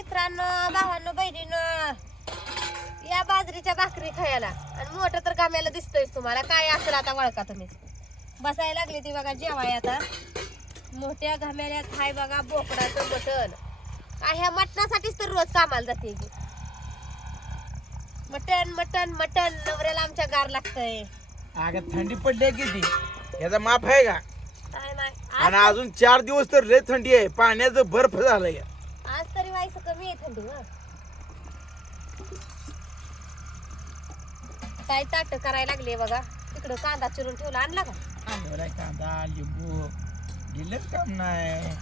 मित्रांनो भावांनो बहिणीनं या बाजरीच्या भाकरी खायला. आणि मोठं तर गाम्याला दिसतोय तुम्हाला. काय असेल आता वळका तुम्ही. बसायला लागली ती बघा जेवाय आता. मोठ्या घाम्याल्यात हाय बघा बोकडाचं मटण. काय ह्या मटणासाठीच तर रोज कामाला जाते की मटण मटण मटण नवऱ्याला आमच्या गार लागतंय. अगं थंडी पडली आहे किती याचा माप आहे का? काय नाही. आणि आज अजून चार दिवस तर लय थंडी आहे. पाण्याचं बर्फ झालंय. काय ताट करायला लागले बघा. तिकडं कांदा चिरून ठेवला आणला का? कांदा लिंबू. काम नाही.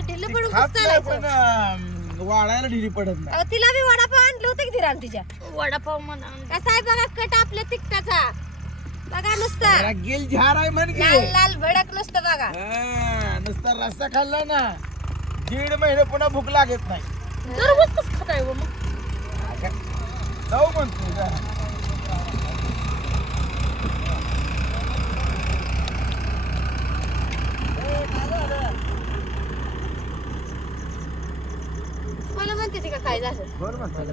ढिल्ल पडून खात कसं नाही चालायचं? पण अं, वाढायला ढिली पडत नाही. अहो, तिला बी वडापाव आणलं होतं की धीरान तिच्या वडापाव म्हणा. कसा आहे बघा कट आपल्या तिकटाचा बघा नुसतं. जरा गेल झार आहे म्हण की. लाल लाल भडक नुसतं बघा. हा, नुसता रस्ता खाल्ला ना दीड महिने पुन्हा भूक लागत नाही. दररोज कसं खाताय मग? अगं, जाऊ म्हणतो का मला म्हणते ती का काय झालं? बरं म्हणतो.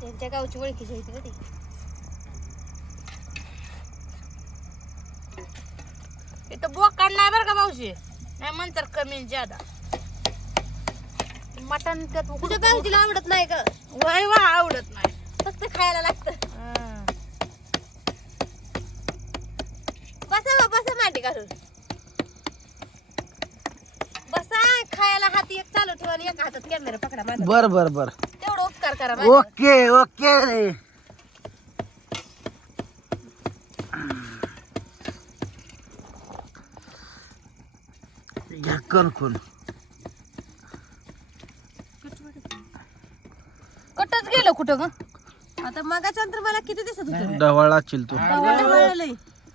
त्यांच्या गावची ओळखीची होती का ती. इथं बोकाड नाही बरं का मावशी? नाही म्हणतात कमी आणि ज्यादा मटण त्यात तुझ्या उकडून- भाऊजीला आवडत नाही का वय वा आवडत नाही. फक्त खायला लागतं. हं. बसा बा, बसा मांडी घालून. बसा खायला हात एक चालू ठेवा आणि एका हातात कॅमेरा पकडा माझा बर बर बर. तेवढं उपकार करा माझ्यावर. Okay okay. कणकून कटच गेलं कुठं ग? आता मगाच्या नंतर मला किती दिसत होत? डवाळा चिलतो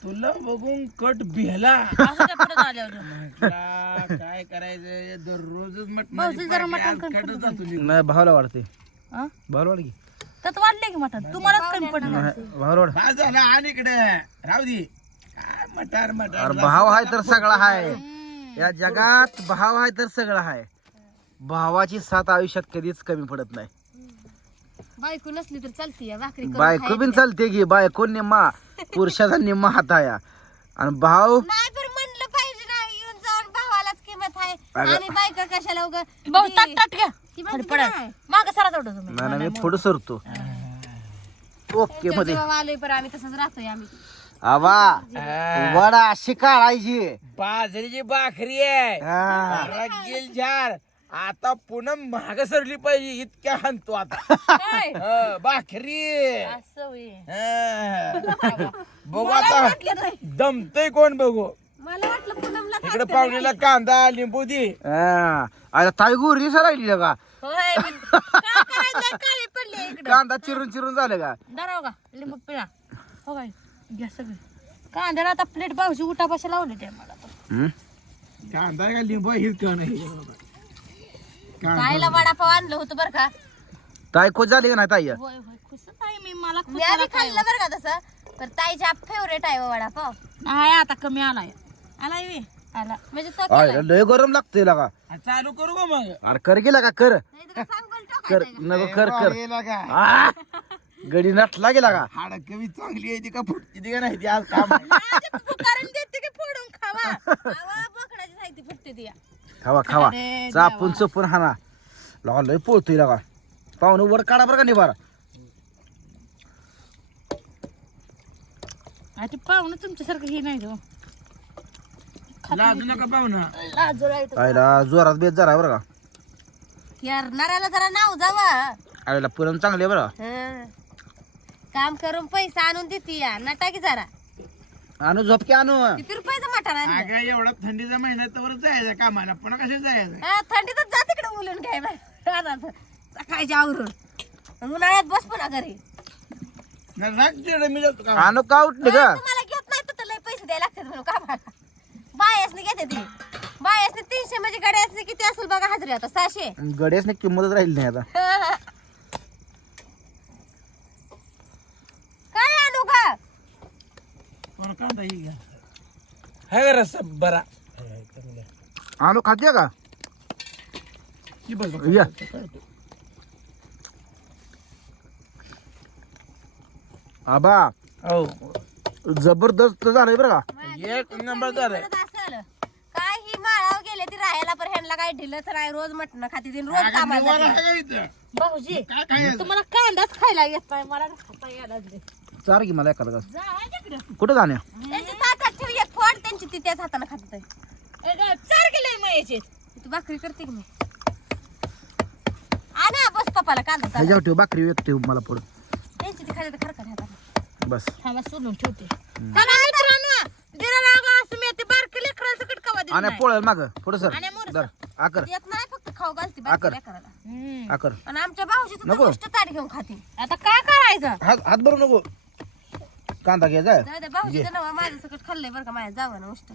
तुला बघून कट भिला. असं त्या परत आल्यावर? म्हटला, काय करायचं दररोजच भाऊजी जरा मटण मटण कणकण तुझी नाही भावाला वाढते. हं? भावाला वाढ की. त्यात वाढले की मटण? तुम्हालाच कमी पडलं? नाही, भावाला वाढ. झाला आणि इकडे. राहू दे. काय मटार मटार अरे भाव आहे तर सगळा आहे. या जगात भाव आहे तर सगळं आहे. भावाची साथ आयुष्यात कधीच कमी पडत नाही. बायको नसली तर चालती या भाकरी करून बायको बिन. चालते की बायको निम्मा पुरुषाचा निम्मा हाताया आणि भाव नाही पण म्हणलं पाहिजे ना येऊन जाऊन भावालाच किंमत आहे. अगं. आणि बायका कशाला उगा भाऊ ती- ताट ताट घ्या. ती खाली म्हणते पडा काय? माग सरा तेवढं तुम्ही. नाही ना, मी पुढे सरतो. ओके मध्ये. जीवावर आलोय पण आम्ही तसंच राहतोय आम्ही. आवा वडा अशी काढायची. बाजरीची भाकरी आहे. हा. रगेल झार आता पुन्हा महाग सरली पाहिजे इतक्या हाणतो आता. काय? हं, भाकरी. असं होय. हं. बघू आता. दमतय कोण बघू? मला वाटलं पूनमला इकडे पाहुणीला कांदा लिंबू दे. हा. आता ताई गुरी राहिली का? होय मी- काय करायचं? काळी पडली इकडं? कांदा चिरून चिरून झालं का? का? लिंबू पिळा. हो काय घ्या सगळे. कांद्याला आता प्लेट भाऊची उठा बशा लावली ते मला तर. कांदा का लिंबू हे का नाही. खायला वडापाव आणलं होतं बरं का? ताई खोज झाली का नाही ताई? होय होय खुशच आहे मी मला खुश मी आधी झाला काय खाल्लं बरं का तसं? तर ताईच्या फेवरेट आहे हो वडापाव. नाही आता कमी आलाय. आलाय वे. आला. म्हणजे तो आय, केलाय. लय गरम लागतंय चालू करू का मग? अरे कर गेला का? कर. नाही तर सांगून कर. नको कर कर. गेला का आ! गडी नटला गेला का? हाड कमी चांगली आहे ती का फुटती ती का नाही ती आज काम आहे. कारण देते की फोडून खावा. आवा, बोकडाची साहित्य फुटते ती. या. खावा खावा. अरे चापून चपून हाना लगा लय पोळतोय लगा पाहुणे वर काढा बरं का निभार आता पाहुणं तुमच्यासारखं हे नाही हो लाजू नका पाहुणा. लाजोळा आईला जोरात बेत जरा बरं का. येणाऱ्याला जरा नाव जावा. आईला पुरण चांगली आहे बरं का? हं. काम करून पैसा आणून देते या. नटा की जरा. आणू झोपके आणू. किती रुपयाचं मटण आणलं? अगं एवढा थंडीचा महिना तर जायचं कामाला. पुन्हा कशाला जायचं? हा, थंडीतच जा तिकडे बोलून घ्याय रानात सकाळच्या आवरून. उन्हाळ्यात बस पुन्हा घरी. राग मी जातो आणू का उठले का तुम्हाला घेत नाही तर लय पैसे द्यायला लागतात म्हणून कामाला. बायासने घेते ती. बायासने तीनशे म्हणजे गड्यासने किती असेल बघा हजरी आता? सहाशे. गड्यासने किंमतच राहिली नाही आता आणू का मला कांदा ही घ्या हाय का रस्सा बरा आणू खाते का की. या. आबा हो जबरदस्त झालंय बरं का एक नंबर झालंय काय ही माळावर गेले ती राहायला पण ह्यांना काय ढिलच नाही रोज मटण खाती ती रोज कामाला जाते. का? भाऊजी काय काय तुम्हाला कांदाच खायला येत नाही मला खाता. चार की मला एखादा. कुठं जाण्या त्यांची फोड त्यांची ती त्याच हाताने खात आहे. ए ग, चार केले मयाचे तू भाकरी करते की मी आणा बस पप्पाला कांदा चाल ह्याच्यावर ठेव भाकरी एक ठेव मला पुढं. त्यांची ती खाली तर खरखर हाताने बस. थांबा सोडून ठेवते. चला मित्रांनो जिरा लागा असं मी ते बारके लेकराचं कटकावा दिलं आणि नाही. पोळ्याल माग पुढं सर. आणि मोरं दर आकर. येत नाही फक्त खाऊ घालते आकर. बाकी करायला हम्म. आकर. आणि आमच्या भाऊजी तर नको. गोष्ट ताट घेऊन खाते. आता काय करायचं? हात हात भरू नको. कांदा घे जा. जाऊ द्या भाऊजीचं नाव माझं सकट खाल्लंय बरं का माझ्या जावं ना उष्ट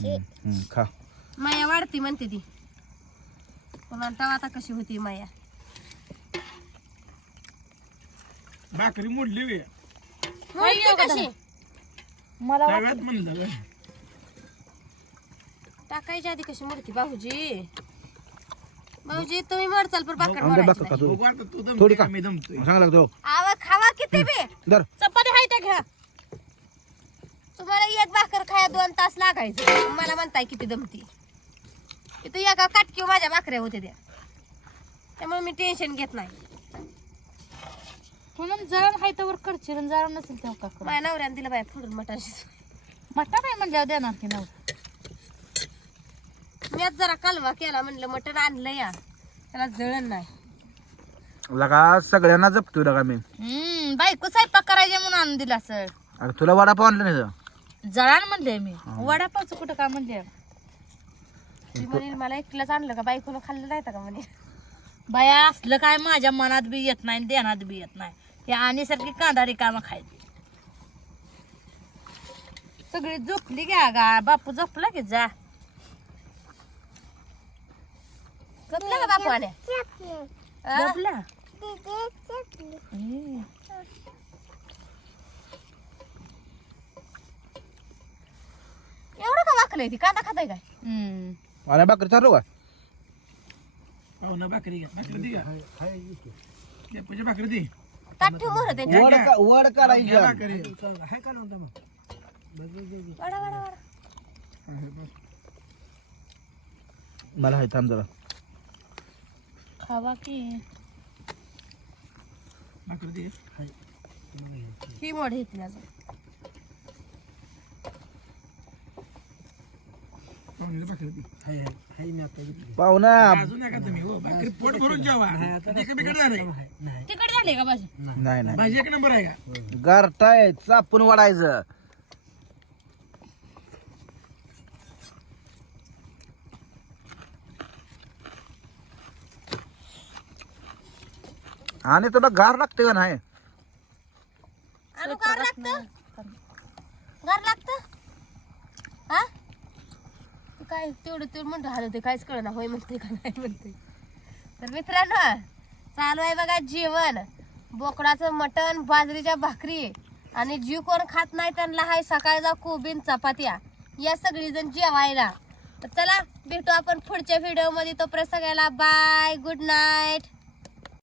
हम्म, खा. माया वाढती म्हणते ती. पुन्हा तवा आता कशी होती माया. भाकरी मोडली वे. मोडती कशी? मला वाट- तव्यात म्हणलं गं. टाकायच्या आधी कशी मोडती भाऊजी? भाऊजी तुम्ही मरचाल भाकर मोडायची बाकर का तू. बघू आता तू थोडी दमतोय का का मी दमतोय? सांग लागतो. आवा खावा किती बे? दर चपाती हाय त्या घ्या तुम्हाला एक भाकर खाया दोन तास लागायचं. मला म्हणताय किती दमती. इथं एका काटकीव माझ्या भाकऱ्या होते त्या. त्यामुळे मी टेन्शन घेत नाही. म्हणून जरा हाय तर करशील आणि जरा नसेल तेव्हा का करू? माझ्या नवऱ्याने दिलं बाया फोडून मटण मटा नाही म्हणल्यावर देणार की नव्हतं मी जरा कालवा केला म्हणलं मटण आणलं या. त्याला जळण नाही. लगा सगळ्यांना जपतोय लगा मी. हम्म. बायको स्वयंपाक करायचे म्हणून आणून दिला सर अरे तुला वडापाव आणलं नाही तर? जळान म्हणले मी. वडापावचं कुठं का म्हणले? ती म्हणेल मला एकटीलाच आणलं का? बायकोनं खाल्लं नाही का म्हणे? बाया असलं काय माझ्या मनात बी येत नाही आणि ध्यानात बी येत नाही. हे आणि सारखी कांदा रिकामा खायची. सगळी झोपली घ्या गा बापू झोपला की जा. झोपलं का बापू आल्या? झोपला. एवढं का वाकलंय ती? कांदा खाताय काय? हम्म. मला भाकरी चालू का? पाहू ना भाकरी घ्या. भाकरी दे घ्या. पूजा भाकरी दे ताट ठेव मोहर त्यांच्या वड का- वड घ्या काढायची भाकरी. वाडा वाडा वाडा. मला हाय थांब जरा. खावा की. ही मोड घेतली अजून. पाहुण्याला भाकरी दे पाहुणा. अजून नका तुम्ही हो. भाकरी पोट भरून जेवा. तिकडे बिकट झालंय. तिकडे झाले का भाजी? नाही नाही. भाजी एक नंबर आहे का? गारटाय चापून वाढायचं. आणि तुला गार लागते का नाही? आणू गार लागतं? गार लागतं? हा? काय तेवढं तेवढं म्हणतो हाल होते काहीच कळना होय म्हणते का नाही म्हणते तर मित्रांनो चालू आहे बघा जेवण. बोकडाचं मटण बाजरीच्या भाकरी आणि जीव कोण खात नाही त्यांना हाय सकाळचा कोबीन चपात्या. या सगळीजण जेवायला. तर चला भेटू आपण पुढच्या व्हिडिओमध्ये तोपर्यंत सगळ्याला बाय गुड नाईट